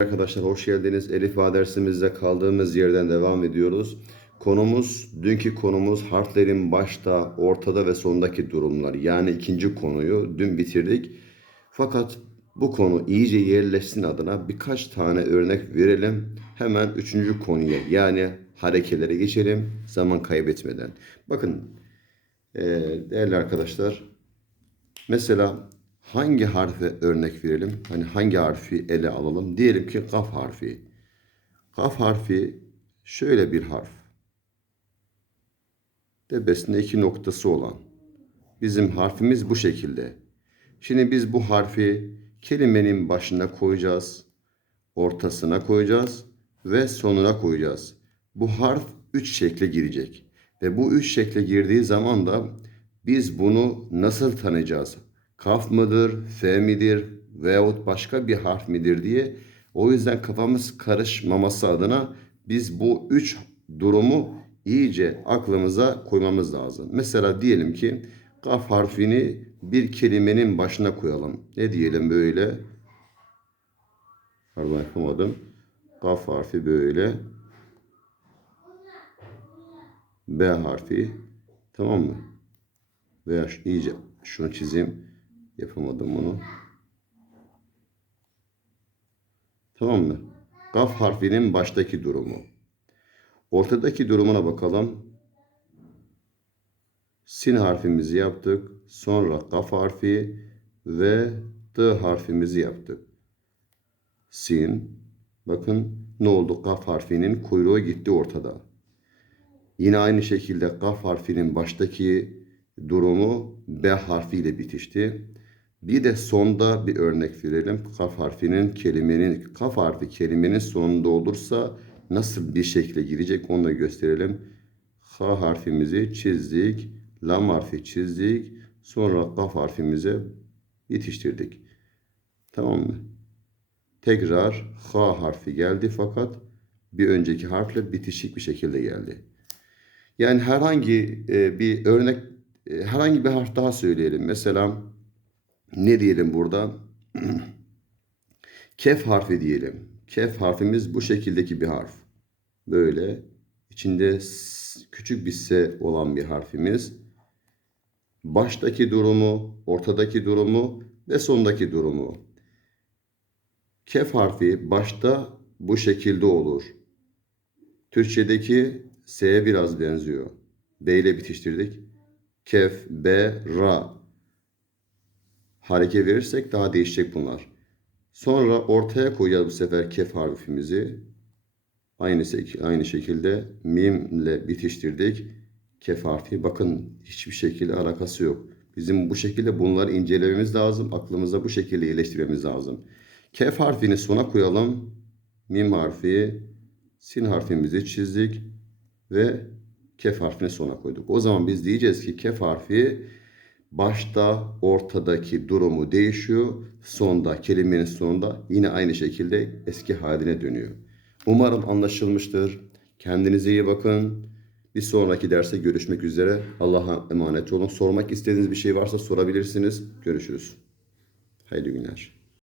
Arkadaşlar hoş geldiniz. Elif A dersimizde kaldığımız yerden devam ediyoruz. Konumuz, dünkü konumuz harflerin başta, ortada ve sondaki durumlar. Yani ikinci konuyu dün bitirdik. Fakat bu konu iyice yerleşsin adına birkaç tane örnek verelim. Hemen üçüncü konuya yani harekelere geçelim zaman kaybetmeden. Bakın değerli arkadaşlar Mesela hangi harfe örnek verelim? Hani hangi harfi ele alalım? Diyelim ki kaf harfi. Kaf harfi şöyle bir harf. Tepesinde iki noktası olan. Bizim harfimiz bu şekilde. Şimdi biz bu harfi kelimenin başına koyacağız, ortasına koyacağız ve sonuna koyacağız. Bu harf üç şekle girecek. Ve bu üç şekle girdiği zaman da biz bunu nasıl tanıyacağız? Kaf mıdır, F midir veyahut başka bir harf midir diye. O yüzden kafamız karışmaması adına biz bu üç durumu iyice aklımıza koymamız lazım. Mesela diyelim ki kaf harfini bir kelimenin başına koyalım. Ne diyelim böyle? Pardon yapamadım. Kaf harfi böyle. B harfi. Tamam mı? Veya iyice şunu çizeyim. Yapamadım bunu. Tamam mı? Kaf harfinin baştaki durumu. Ortadaki durumuna bakalım. Sin harfimizi yaptık. Sonra kaf harfi ve D harfimizi yaptık. Sin. Bakın ne oldu? Kaf harfinin kuyruğu gitti ortada. Yine aynı şekilde kaf harfinin baştaki durumu B harfiyle bitişti. Bir de sonda bir örnek verelim. Kaf harfinin kelimenin kaf harfi kelimenin sonunda olursa nasıl bir şekle girecek onu da gösterelim. H harfimizi çizdik. Lam harfi çizdik. Sonra kaf harfimize yetiştirdik. Tamam mı? Tekrar H harfi geldi fakat bir önceki harfle bitişik bir şekilde geldi. Yani herhangi e, bir örnek, e, herhangi bir harf daha söyleyelim. Mesela ne diyelim burada? Kef harfi diyelim. Kef harfimiz bu şekildeki bir harf. Böyle içinde küçük bir S olan bir harfimiz. Baştaki durumu, ortadaki durumu ve sondaki durumu. Kef harfi başta bu şekilde olur. Türkçedeki S'ye biraz benziyor. B ile bitiştirdik. Kef, B, Ra. Hareke verirsek daha değişecek bunlar. Sonra ortaya koyacağız bu sefer kef harfimizi. Aynı, aynı şekilde mim ile bitiştirdik. Kef harfi. Bakın hiçbir şekilde alakası yok. Bizim bu şekilde bunları incelememiz lazım. Aklımıza bu şekilde yerleştirmemiz lazım. Kef harfini sona koyalım. Mim harfi, sin harfimizi çizdik ve kef harfini sona koyduk. O zaman biz diyeceğiz ki kef harfi başta ortadaki durumu değişiyor. Sonda kelimenin sonunda yine aynı şekilde eski haline dönüyor. Umarım anlaşılmıştır. Kendinize iyi bakın. Bir sonraki derse görüşmek üzere. Allah'a emanet olun. Sormak istediğiniz bir şey varsa sorabilirsiniz. Görüşürüz. Hayırlı günler.